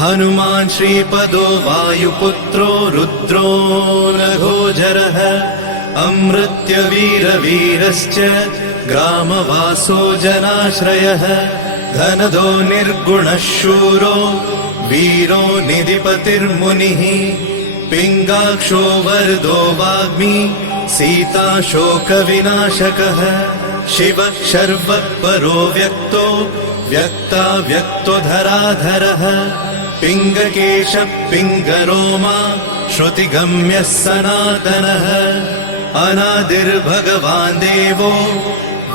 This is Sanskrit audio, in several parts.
हनुमान् श्रीपदो वायुपुत्रो रुद्रो नघोजरः अमृत्यवीरवीरश्च ग्रामवासो जनाश्रयः धनदो निर्गुणः शूरो वीरो निधिपतिर्मुनिः पिङ्गाक्षो वरदो वाग्मी सीता शोकविनाशकः शिवः शर्वः परो व्यक्तो व्यक्ता व्यक्तो धराधरः पिङ्गकेशः पिङ्गरोमा श्रुतिगम्यः सनातनः अनादिर्भगवान् देवो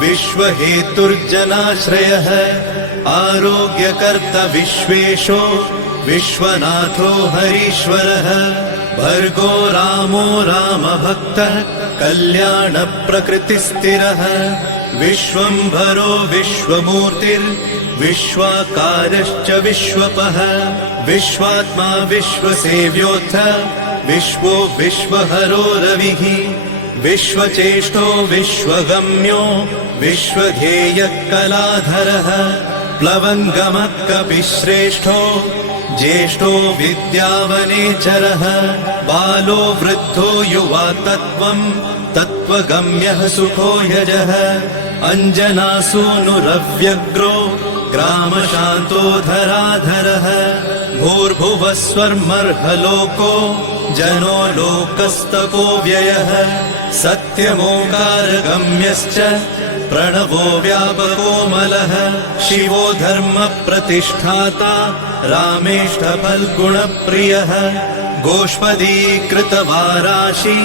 विश्वहेतुर्जनाश्रयः आरोग्यकर्ता विश्वेशो विश्वनाथो हरीश्वरः भर्गो रामो रामभक्तः कल्याणप्रकृतिस्थिरः विश्वम्भरो विश्वमूर्तिर्विश्वाकारश्च विश्वपः विश्वात्मा विश्वसेव्योऽथ विश्वो विश्वहरो रविः विश्वचेष्टो विश्वगम्यो विश्वध्येयः कलाधरः प्लवङ्गमः कपिश्रेष्ठो ज्येष्ठो विद्यावनेचरः बालो वृद्धो युवा तत्त्वगम्यः सुखो यजः अञ्जनासूनुरव्यग्रो ग्रामशान्तो धराधरः भूर्भुवस्वर्मर्हलोको जनो लोकस्तपो व्ययः सत्यमोकारगम्यश्च प्रणवो व्यापकोमलः शिवो धर्मप्रतिष्ठाता रामेष्ठफल्गुणप्रियः गोष्पदीकृतवाराशि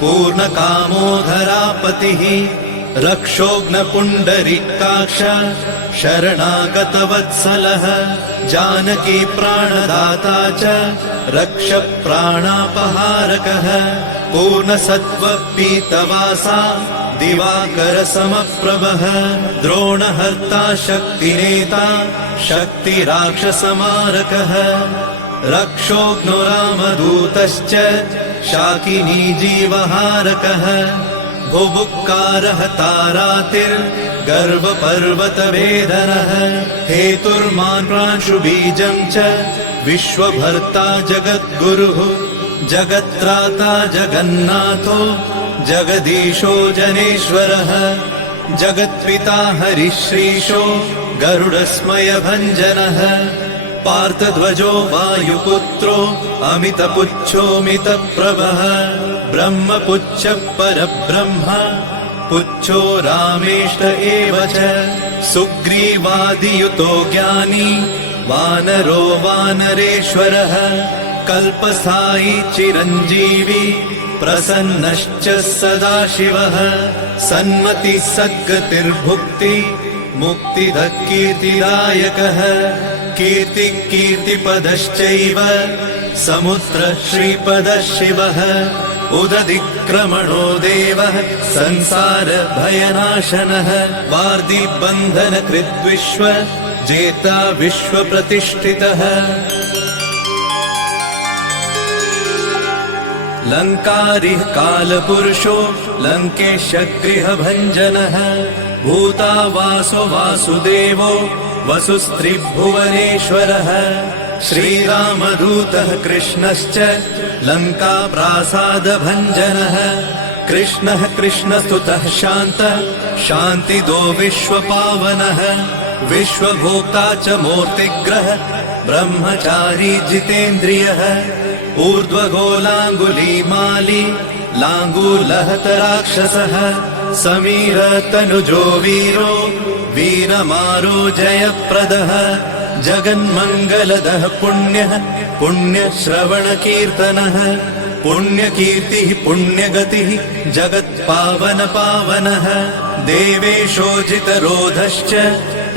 पूर्णकामो धरापतिः रक्षोघ्नपुण्डरीकाक्ष शरणागतवत्सलः जानकी प्राणदाता च रक्षप्राणापहारकः पूर्णसत्त्वपीतवासा दिवाकरसमप्रभः द्रोणहर्ता शक्तिनेता शक्तिराक्षसमारकः रक्षोघ्नो रामदूतश्च शाकिनी जीवहारकः भुभुक्कारः तारातिर्गर्वपर्वतवेदनः हेतुर्मान् प्रांशुबीजं च विश्वभर्ता जगद्गुरुः जगत्त्राता जगन्नाथो जगदीशो जनेश्वरः जगत्पिता हरिश्रीशो गरुडस्मयभञ्जनः पार्थध्वजो वायुपुत्रो अमितपुच्छोऽमितप्रभः ब्रह्मपुच्छः परब्रह्म पुच्छो रामेष्ट एव च सुग्रीवादियुतो ज्ञानी वानरो वानरेश्वरः कल्पस्थायी चिरञ्जीवी प्रसन्नश्च सदाशिवः सन्मतिः सद्गतिर्भुक्ति मुक्तिदः कीर्तिदायकः कीर्तिः कीर्तिपदश्चैव समुद्रः श्रीपदः शिवः उदधिक्रमणो देवः संसारभयनाशनः वार्धिबन्धनकृद्विश्व जेता विश्वप्रतिष्ठितः लङ्कारिः कालपुरुषो लङ्केशगृहभञ्जनः भूतावासो वासुदेवो वसुस्त्रिभुवनेश्वरः श्रीरामदूतः कृष्णश्च लङ्काप्रासादभञ्जनः कृष्णः कृष्णस्तुतः शान्तः शान्तिदो विश्वपावनः विश्वभोक्ता च मूर्तिग्रह ब्रह्मचारी जितेन्द्रियः ऊर्ध्वगोलाङ्गुलीमाली लाङ्गूलहतराक्षसः समीरतनुजो वीरो वीरमारो जयप्रदः जगन्मङ्गलदः पुण्यः पुण्यश्रवणकीर्तनः पुण्यकीर्तिः पुण्यगतिः जगत्पावनपावनः देवेशोजितरोधश्च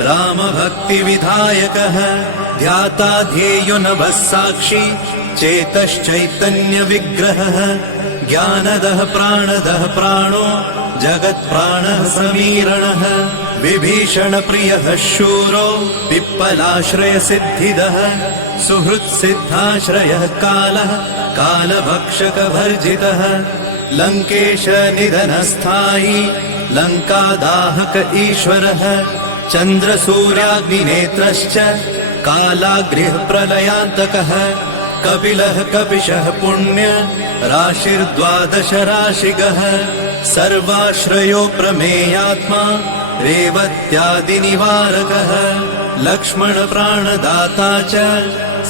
रामभक्तिविधायकः ध्याता ध्येयो नभः साक्षी चेतश्चैतन्यविग्रहः ज्ञानदः प्राणदः प्राणो जगत्प्राणः समीरणः विभीषणप्रियः शूरो पिप्पलाश्रयसिद्धिदः सुहृत्सिद्धाश्रयः कालः कालभक्षकभर्जितः लङ्केशनिधनस्थायी लङ्कादाहक ईश्वरः चन्द्रसूर्याग्निनेत्रश्च कालाग्निः प्रलयान्तकः कपिलः कपिशः पुण्य राशिर्द्वादश राशिगः सर्वाश्रयो प्रमेयात्मा रेवत्यादिनिवारकः लक्ष्मण प्राणदाता च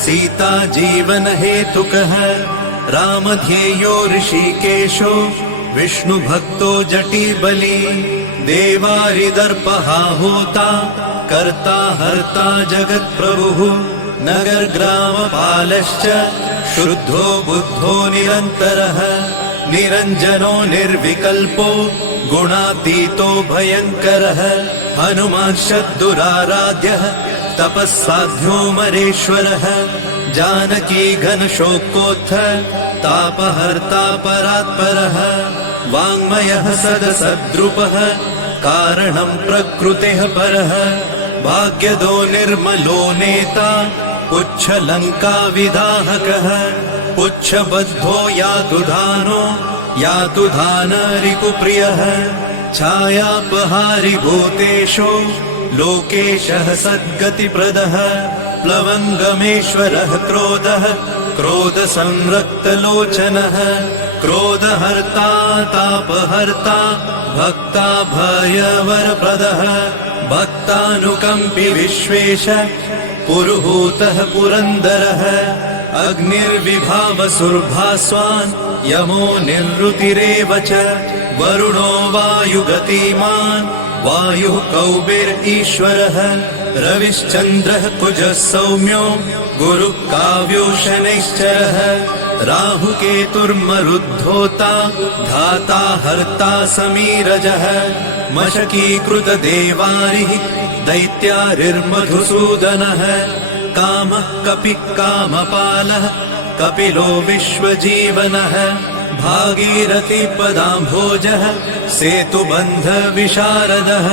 सीता जीवनहेतुकः रामध्येयो ऋषिकेशो विष्णुभक्तो जटिबली देवारिदर्पहा होता कर्ता हर्ता जगत्प्रभुः नगरग्रामपालश्च शुद्धो बुद्धो निरन्तरः निरञ्जनो निर्विकल्पो गुणातीतो भयङ्करः हनुमान्शद्दुराराध्यः तपःसाध्यो मरेश्वरः जानकी घनशोकोत्थ तापहर्ता परात्परः वाङ्मयः सदसद्रुपः कारणं प्रकृतेः परः भाग्यदो निर्मलो नेता पुच्छलङ्का विदाहकः पुच्छबद्धो यातु धानो यातु धानरिपुप्रियः छायापहारि भूतेषु लोकेशः सद्गतिप्रदः प्लवङ्गमेश्वरः क्रोधः क्रोधसंरक्तलोचनः क्रोधहर्ता तापहर्ता भक्ता भयवरप्रदः भक्तानुकम्पि विश्वेश पुरुहूतः पुरन्दरः अग्निर्विभावसुर्भास्वान् यमो निरृतिरेव च वरुणो वायुगतिमान् वायुः कौबिर्ईश्वरः रविश्चन्द्रः कुजः सौम्यो गुरुः काव्यो शनैश्चरः राहुकेतुर्मरुद्धोता धाता हर्ता समीरजः मशकीकृतदेवारिः दैत्यारिर्मधुसूदनः कामः कपिः कामपालः कपिलो विश्वजीवनः भागीरथीपदाम्भोजः सेतुबन्धविशारदः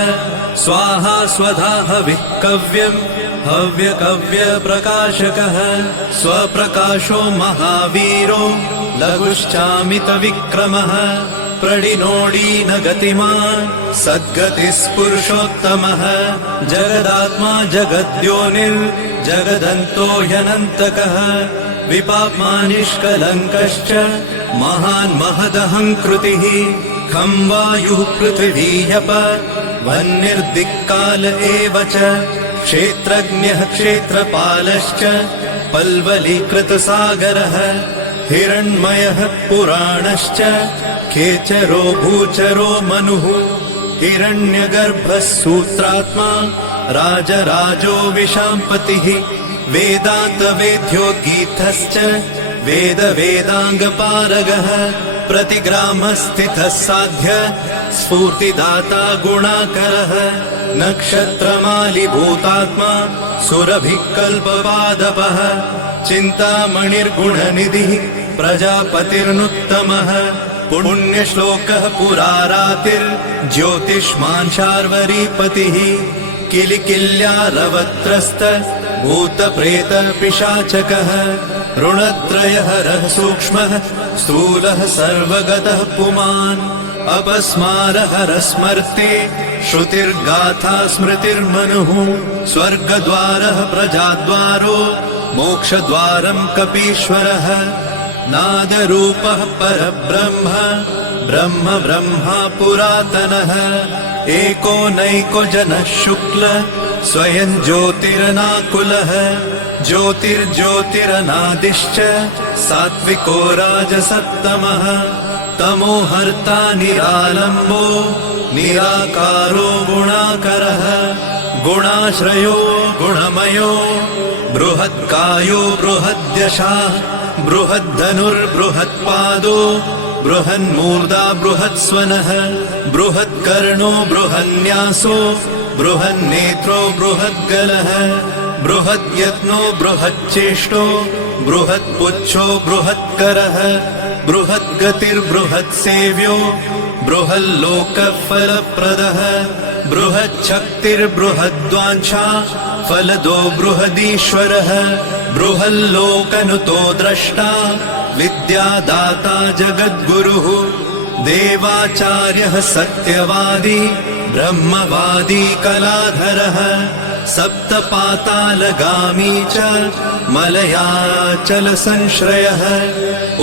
स्वाहा स्वधा हविः कव्यम् हव्यकव्यप्रकाशकः स्वप्रकाशो महावीरो लघुश्चामितविक्रमः प्रडिनोडीन गतिमान् सद्गतिस्पुरुषोत्तमः जगदात्मा जगद्योनिर्जगदन्तो ह्यनन्तकः विपाप्मा निष्कलङ्कश्च महान् महदहङ्कृतिः खं वायुः पृथिवीयप वह्निर्दिक्काल एव च क्षेत्रज्ञः क्षेत्रपालश्च पल्वलीकृतसागरः हिरण्मयः पुराणश्च खेचरो भूचरो मनुः हिरण्यगर्भः सूत्रात्मा राजराजो विशाम्पतिः वेदान्तवेद्योद्गीतश्च वेदाङ्गपारगः प्रतिग्रामस्थितः साध्य स्फूर्तिदाता गुणाकरः नक्षत्रमालिभूतात्मा सुरभिकल्पपादपः चिन्तामणिर्गुणनिधिः प्रजापतिर्नुत्तमः पुण्यश्लोकः पुरारातिर्ज्योतिष्मान् शार्वरीपतिः किलिकिल्यारवत्रस्त भूतप्रेतपिशाचकः ऋणत्रयहरः सूक्ष्मः स्थूलः सर्वगतः पुमान् अपस्मारहरः स्मर्ते श्रुतिर्गाथा स्मृतिर्मनुः स्वर्गद्वारः प्रजाद्वारो मोक्षद्वारं कपीश्वरः नादरूपः परब्रह्म ब्रह्म ब्रह्मा पुरातनः एको नैको जनः शुक्ल स्वयं ज्योतिरनाकुलः ज्योतिर्ज्योतिरनादिश्च सात्विको राजसत्तमः तमोहर्ता निरालम्बो निराकारो गुणाकरः गुणाश्रयो गुणमयो बृहत्कायो बृहद्यशाः बृहद्धनुर्बृहत्पादो बृहन्मूर्धा बृहत्स्वनः बृहत्कर्णो बृहन्न्यासो बृहन्नेत्रो बृहद्गलः बृहद्यत्नो बृहच्चेष्टो बृहत्पुच्छो बृहत्करः बृहद्गतिर्बृहत्सेव्यो बृहल्लोकफलप्रदः बृहच्छक्तिर्बृहद्वाञ्छा फलदो बृहदीश्वरः बृहल्लोकनुतो द्रष्टा विद्यादाता जगद्गुरुः देवाचार्यः सत्यवादी ब्रह्मवादी कलाधरः सप्तपातालगामी च मलयाचलसंश्रयः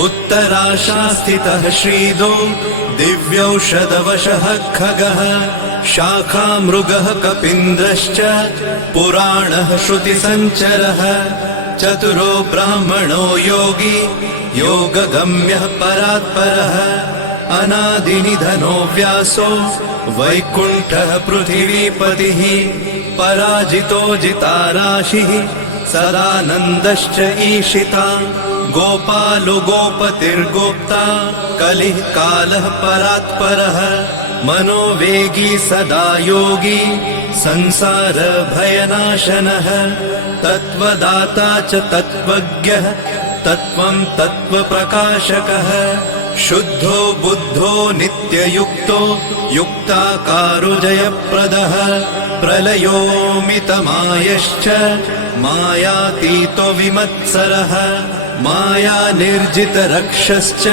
उत्तराशास्थितः श्रीदो दिव्यौषधवशः खगः शाखामृगः कपीन्द्रश्च पुराणः श्रुतिसञ्चरः चतुरो ब्राह्मणो योगी योगगम्यः परात्परः अनादिनिधनो व्यासो वैकुण्ठः पृथिवीपतिः पराजितो जिताराशिः सदानन्दश्च ईशिता गोपालो गोपतिर्गोप्ता कलिः कालः परात्परः मनोवेगी सदा योगी संसार भयनाशनः तत्त्वदाता च तत्त्वज्ञः तत्त्वं तत्त्वप्रकाशकः शुद्धो बुद्धो नित्ययुक्तो युक्ताकारो जयप्रदः प्रलयोमितमायश्च मायातीतो विमत्सरः मायानिर्जितरक्षश्च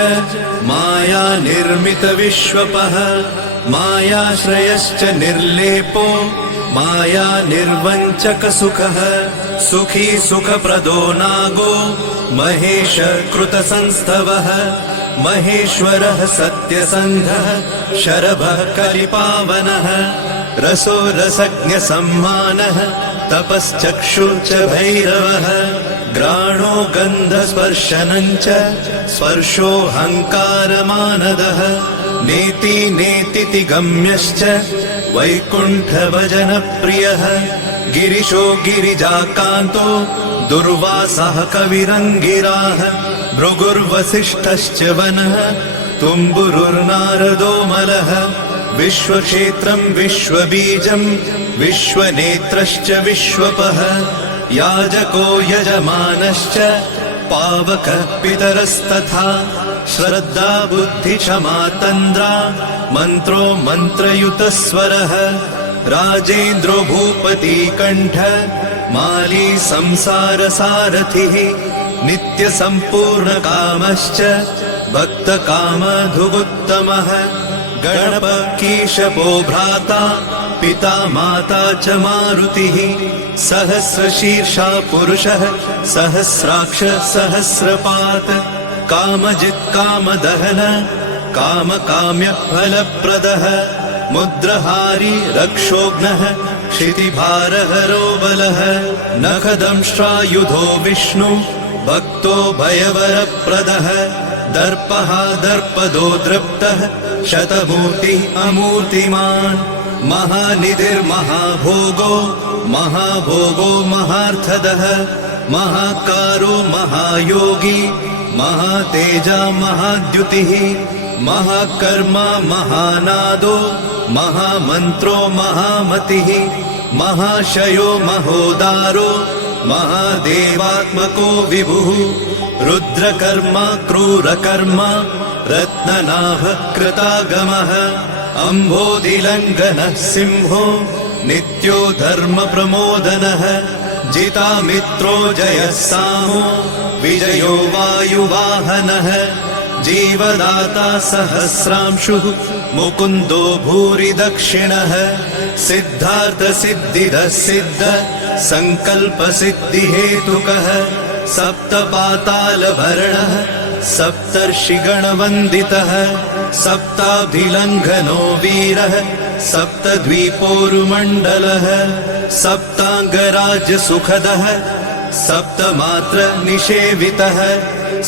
मायानिर्मितविश्वपः मायाश्रयश्च निर्लेपो मायानिर्वञ्चकसुखः सुखी सुखप्रदो नागो महेश कृतसंस्तवः महेश्वरः सत्यसन्धः शरभः कलिपावनः रसो रसज्ञसम्मानः तपश्चक्षुर्च भैरवः घ्राणो गन्धस्पर्शनञ्च स्पर्शोऽहङ्कारमानदः नेति नेतिति गम्यश्च वैकुण्ठभजनप्रियः गिरिशो गिरिजाकान्तो दुर्वासः कविरङ्गिराः भृगुर्वसिष्ठश्च वनः तुम्बुरुर्नारदो मलः विश्वक्षेत्रं विश्वबीजं विश्वनेत्रश्च विश्वपः याजको यजमानश्च पावकः पितरस्तथा श्रद्धा बुद्धिक्षमा तन्द्रा मन्त्रो मन्त्रयुतस्वरः राजेन्द्रो भूपतिकण्ठ माली संसारसारथिः नित्यसम्पूर्णकामश्च भक्तकामधुगुत्तमः गणपकीशपो भ्राता पिता माता च मारुतिः सहस्रशीर्षा पुरुषः सहस्राक्ष सहस्रपात् कामजित् कामदहन कामकाम्यफलप्रदः मुद्रहारी रक्षोघ्नः क्षितिभारहरो बलः नखदंष्ट्रायुधो विष्णु भक्तो भयवरप्रदः दर्पः दर्पदो दृप्तः शतमूर्तिः अमूर्तिमान् महानिधिर्महाभोगो महाभोगो महार्थदः महाकारो महायोगी महातेजा महाद्युतिः महाकर्मा महानादो महामन्त्रो महामतिः महाशयो महोदारो महादेवात्मको विभुः रुद्रकर्मा क्रूरकर्मा रत्ननाभकृतागमः अम्भोधिलङ्घनः सिंहो नित्यो धर्मप्रमोदनः जितामित्रो जयः सामो विजयो वायुवाहनः जीवदाता सहस्रांशुः मुकुन्दो भूरि दक्षिणः सिद्धार्थसिद्धिदः सिद्ध सङ्कल्पसिद्धिहेतुकः सप्तपातालभरणः सप्तर्षिगणवन्दितः सप्ताभिलङ्घनो वीरः सप्तद्वीपोरुमण्डलः सप्ताङ्गराज्यसुखदः सप्तमात्र निषेवितः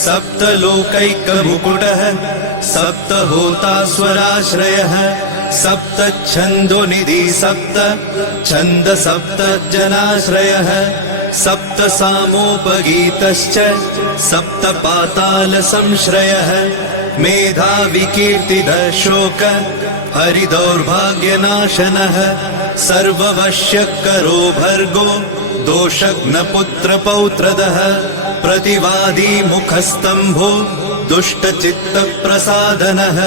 सप्तलोकैकमुकुटः सप्तहोतास्वराश्रयः सप्तच्छन्दोनिधि सप्त छन्द सप्तजनाश्रयः सप्तसामोपगीतश्च सप्तपातालसंश्रयः मेधाविकीर्तिदः शोक हरिदौर्भाग्यनाशनः सर्ववश्यकरो भर्गो दोषघ्नपुत्रपौत्रदः प्रतिवादी मुखस्तम्भो दुष्टचित्तप्रसादनः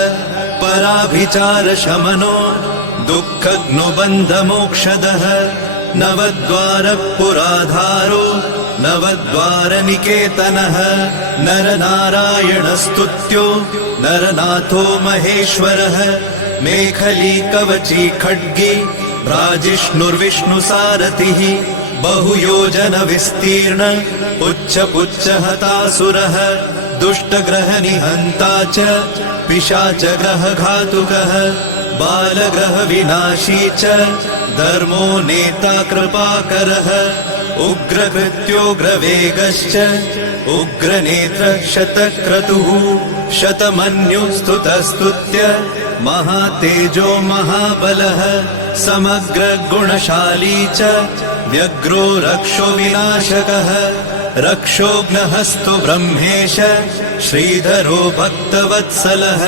पराभिचारशमनो दुःखघ्नुबन्धमोक्षदः नवद्वारपुराधारो नवद्वारनिकेतनः नरनारायणस्तुत्यो नरनाथो महेश्वरः मेखली कवची खड्गी भ्राजिष्णुर्विष्णुसारथिः बहुयोजन विस्तीर्ण पुच्छ पुच्छ हतासुरः दुष्टग्रहनिहन्ता च पिशाचग्रहघातुकः बालग्रह विनाशी च धर्मो नेता कृपाकरः उग्रकृत्योग्रवेगश्च उग्रनेत्रः शतक्रतुः शतमन्युस्तुतस्तुत्य महातेजो महाबलः समग्रगुणशाली च व्यग्रो रक्षो विनाशकः रक्षोघ्नहस्तो ब्रह्मेश श्रीधरो भक्तवत्सलः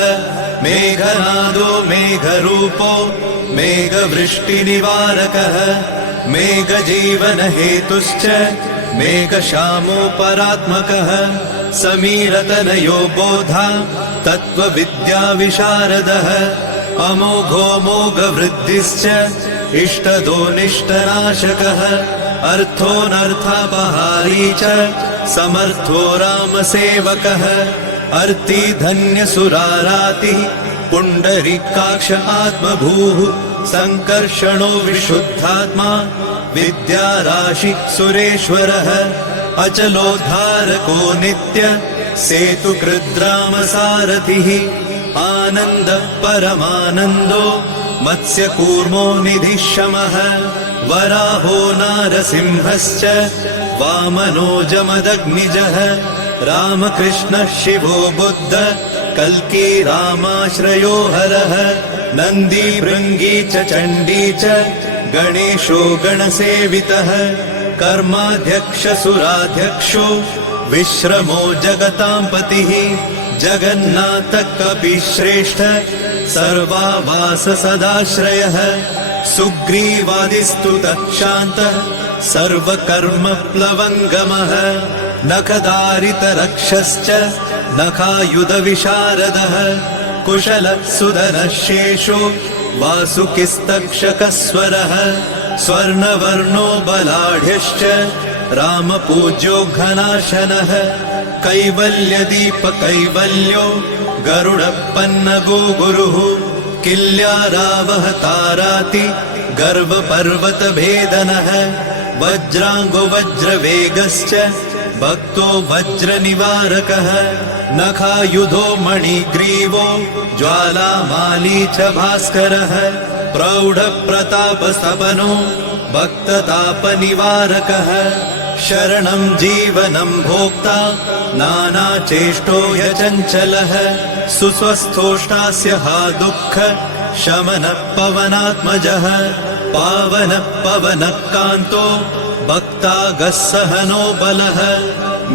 मेघनादो मेघरूपो मेघवृष्टिनिवारकः मेघजीवनहेतुश्च मेघश्यामो परात्मकः समीरतनयो बोधा तत्त्वविद्याविशारदः अमोघो मोघवृद्धिश्च इष्टदो निष्टनाशकः अर्थोऽनर्थापहारी च समर्थो रामसेवकः अर्ति धन्यसुरारातिः पुण्डरीकाक्ष आत्मभूः संकर्षणो विशुद्धात्मा विद्याराशि सुरेश्वरः अचलोद्धारको नित्य सेतुकृद्रामसारथिः आनन्द परमानन्दो मत्स्यकूर्मो निधिशमः वराहो नारसिंहश्च वामनो जमदग्निजः रामकृष्णः शिवो बुद्ध कल्की रामाश्रयो हरः नन्दी भृङ्गी च चण्डी च गणेशो गणसेवितः कर्माध्यक्ष सुराध्यक्षो विश्रमो जगतां पतिः जगन्नाथ कपिश्रेष्ठ सर्वावास सदाश्रयः सुग्रीवादिस्तुतः शान्तः सर्वकर्मप्लवङ्गमः नखदारितरक्षश्च नखायुधविशारदः कुशलः सुधनः शेषो वासुकिस्तक्षकस्वरः स्वर्णवर्णो बलाढ्यश्च रामपूज्यो घनाशनः कैवल्यदीपकैवल्यो गरुडपन्नगो गुरुः किल्यारावहताराति गर्वपर्वतभेदनः वज्राङ्गो वज्रवेगश्च भक्तो वज्रनिवारकः नखायुधो मणिग्रीवो ज्वालामाली च भास्करः प्रौढप्रतापस्तपनो भक्ततापनिवारकः शरणं जीवनं भोक्ता नानाचेष्टो ह्यचञ्चलः सुस्वस्थोष्टास्य हा दुःख शमनः पवनात्मजः पावनः पवनः कान्तो भक्तागः सहनो बलः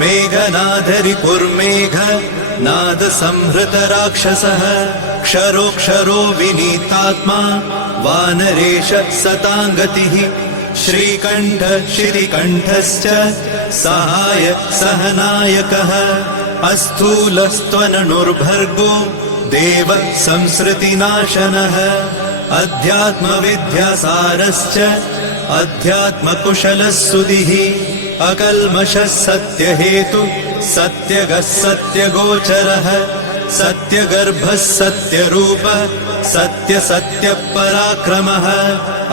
मेघनादरिपुर्मेघ नादसंहृतराक्षसः क्षरोक्षरो विनीतात्मा वानरेश सताङ्गतिः श्रीकण्ठ श्रीकण्ठश्च सहाय सहनायकः अस्थूलस्त्वननुर्भर्गो देव संसृतिनाशनः अध्यात्मविद्यासारश्च अध्यात्मकुशलः सुधिः अकल्मषः सत्यहेतु सत्यगः सत्यगोचरः सत्यगर्भः सत्यरूपः सत्यसत्यपराक्रमः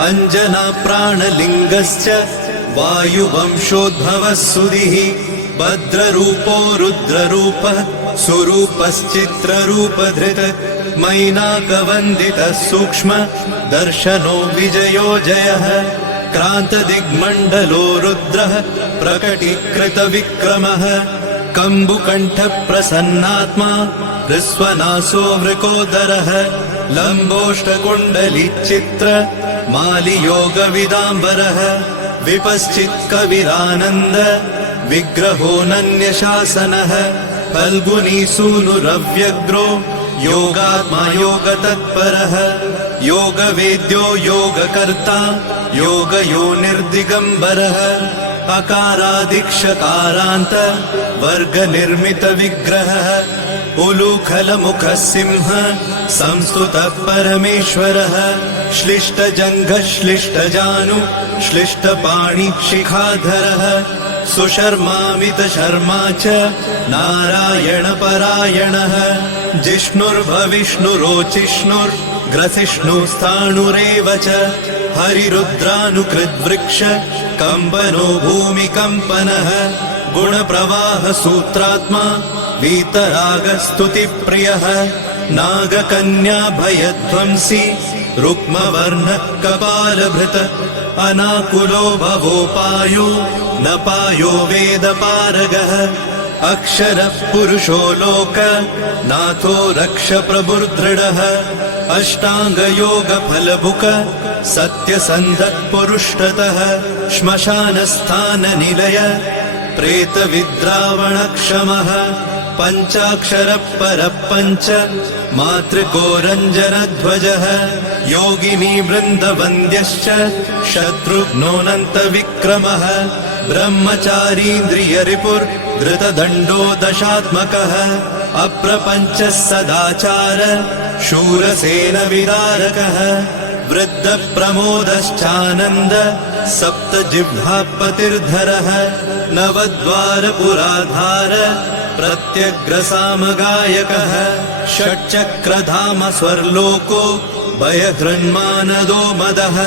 अञ्जना प्राणलिङ्गश्च वायुवंशोद्भवः सुधिः भद्ररूपो रुद्ररूपः सुरूपश्चित्ररूपधृत् मैनाकवन्दितः सूक्ष्म दर्शनो विजयो जयः क्रान्तदिग्मण्डलो रुद्रः प्रकटीकृतविक्रमः कम्बुकण्ठप्रसन्नात्मा हृस्वनासो वृकोदरः लम्बोष्ठकुण्डलिचित्र मालियोगविदाम्बरः विपश्चित्कविरानन्द विग्रहोऽनन्यशासनः फल्गुनीसूनुरव्यग्रो योगात्मा योगतत्परः योगवेद्यो योगकर्ता योगयोनिर्दिगम्बरः अकारादिक्षकारान्त वर्गनिर्मितविग्रहः उलूखलमुखः सिंह संस्तुतः परमेश्वरः श्लिष्टजङ्घः श्लिष्टजानु श्लिष्टपाणि शिखाधरः सुशर्मामितशर्मा च नारायणपरायणः जिष्णुर्भविष्णुरोचिष्णुर्ग्रसिष्णुस्थाणुरेव च हरिरुद्रानुकृद्वृक्ष कम्पनो भूमिकम्पनः गुणप्रवाहसूत्रात्मा वीतरागस्तुतिप्रियः नागकन्याभयध्वंसी रुक्मवर्णः कपालभृत अनाकुलो भवोपायो न पायो वेदपारगः अक्षरः पुरुषो लोक नाथो रक्ष प्रभुर्दृढः अष्टाङ्गयोगफलभुक सत्यसन्धत्पुरुष्टतः श्मशानस्थाननिलय प्रेतविद्रावणक्षमः पञ्चाक्षरपरपञ्च मातृकोरञ्जनध्वजः योगिनी वृन्दवन्द्यश्च शत्रुघ्नोऽनन्तविक्रमः ब्रह्मचारीन्द्रियरिपुर्धृतदण्डो दशात्मकः अप्रपञ्चः सदाचार शूरसेनविदारकः वृद्धप्रमोदश्चानन्द सप्तजिह्वापतिर्धरः नवद्वारपुराधार प्रत्यग्रसामगायकः षट्चक्रधाम स्वर्लोको भयहृन्मानदो मदः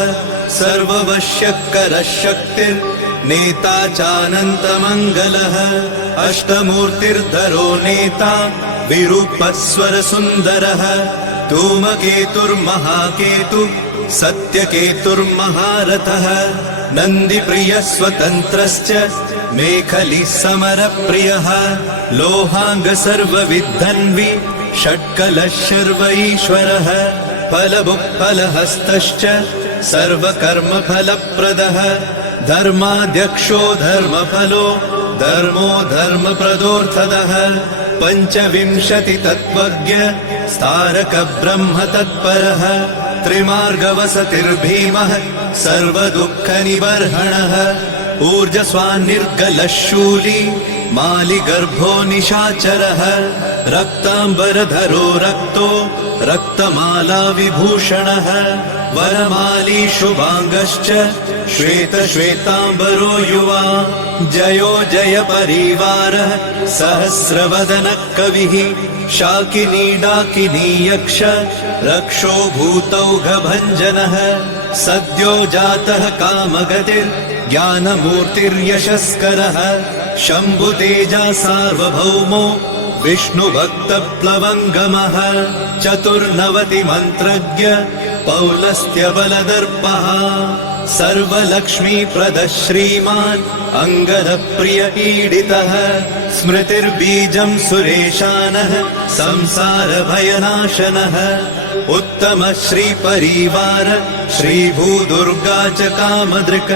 सर्ववश्यकरः शक्तिर्नेता चानन्तमङ्गलः अष्टमूर्तिर्धरो नेता विरूपस्वरसुन्दरः धूमकेतुर्महाकेतु सत्यकेतुर्महारथः नन्दिप्रियः स्वतन्त्रश्च मेखलिः समरप्रियः लोहाङ्ग सर्वविद्धन्वि षट्कलः शर्व ईश्वरः फलभुक्फलहस्तश्च सर्वकर्मफलप्रदः धर्माध्यक्षो धर्मफलो धर्मो धर्मप्रदोऽर्थदः पञ्चविंशतितत्त्वज्ञ स्थारकब्रह्म तत्परः त्रिमार्गवसतिर्भीमः सर्वदुःखनिबर्हणः ऊर्जस्वान्निर्गलः शूली मालिगर्भो निशाचरः रक्ताम्बरधरो रक्तो रक्तमाला विभूषणः वरमाली शुभाङ्गश्च श्वेतश्वेताम्बरो युवा जयो जय परिवारः सहस्रवदनः कविः शाकिनी डाकिनी यक्ष रक्षो भूतौघभञ्जनः सद्यो जातः कामगतिर्ज्ञानमूर्तिर्यशस्करः शम्भुतेजा सार्वभौमो विष्णुभक्तप्लवङ्गमः चतुर्नवतिमन्त्रज्ञ पौलस्त्यबलदर्पः सर्वलक्ष्मीप्रदः श्रीमान् अङ्गदप्रिय ईडितः स्मृतिर्बीजं सुरेशानः संसारभयनाशनः उत्तमः श्रीपरिवार श्रीभूदुर्गा च कामदृक्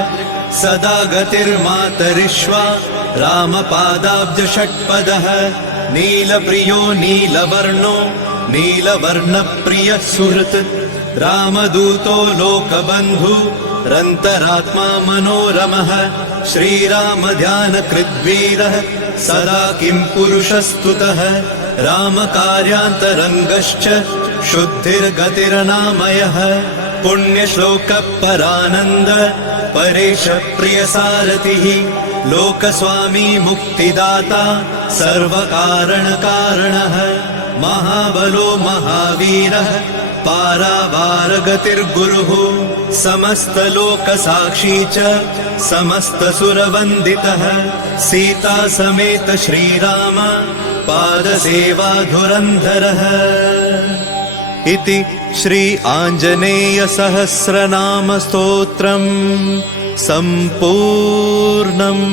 सदा गतिर्मातरिष्वा रामपादाब्जषट्पदः नीलप्रियो नीलवर्णो नीलवर्णप्रियः सुहृत् रामदूतो लोकबन्धु रन्तरात्मा मनोरमः श्रीरामध्यानकृद्वीरः सदा किं पुरुषस्तुतः रामकार्यान्तरङ्गश्च शुद्धिर्गतिरनामयः पुण्यश्लोकपरानन्द परेश प्रियसारथिः लोकस्वामी मुक्तिदाता सर्वकारणकारणः महाबलो महावीरः पारावारगतिर्गुरुः समस्तलोकसाक्षी च समस्तसुरवन्दितः सीता समेत श्रीराम पादसेवाधुरन्धरः इति श्री आञ्जनेय सहस्रनाम स्तोत्रम् सम्पूर्णम्।